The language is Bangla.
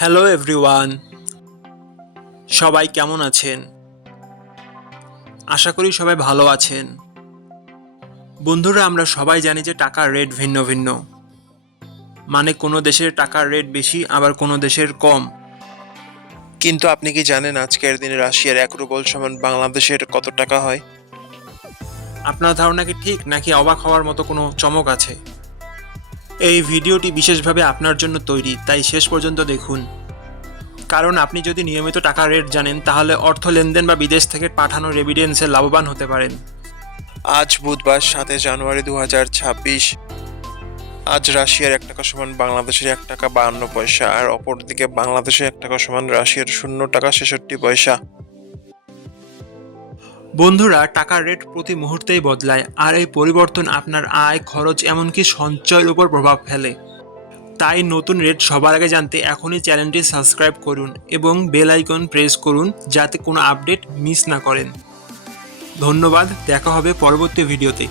হ্যালো এভরিওয়ান, সবাই কেমন আছেন? আশা করি সবাই ভালো আছেন। বন্ধুরা, আমরা সবাই জানি যে টাকার রেট ভিন্ন ভিন্ন। মানে কোনো দেশের টাকার রেট বেশি, আবার কোনো দেশের কম। কিন্তু আপনি কি জানেন আজকের দিনে রাশিয়ার 1 রুবল সমান বাংলাদেশের কত টাকা হয়? আপনার ধারণা কি ঠিক, নাকি অবাক হওয়ার মতো কোনো চমক আছে? এই ভিডিওটি বিশেষভাবে আপনার জন্য তৈরি, তাই শেষ পর্যন্ত দেখুন। কারণ আপনি যদি নিয়মিত টাকার রেট জানেন, তাহলে অর্থ লেনদেন বা বিদেশ থেকে পাঠানো রেমিটেন্সে লাভবান হতে পারেন। আজ বুধবার 7 জানুয়ারি 2026। আজ রাশিয়ার 1 টাকা সমান বাংলাদেশের 1 টাকা 52 পয়সা, আর অপরদিকে বাংলাদেশের 1 টাকা সমান রাশিয়ার 0 টাকা 66 পয়সা। বন্ধুরা, টাকার রেট প্রতি মুহূর্তেই বদলায়, আর এই পরিবর্তন আপনার আয়, খরচ, এমনকি সঞ্চয়ের উপর প্রভাব ফেলে। তাই নতুন রেট সবার আগে জানতে এখনই চ্যানেলটি সাবস্ক্রাইব করুন এবং বেল আইকন প্রেস করুন, যাতে কোনো আপডেট মিস না করেন। ধন্যবাদ, দেখা হবে পরবর্তী ভিডিওতে।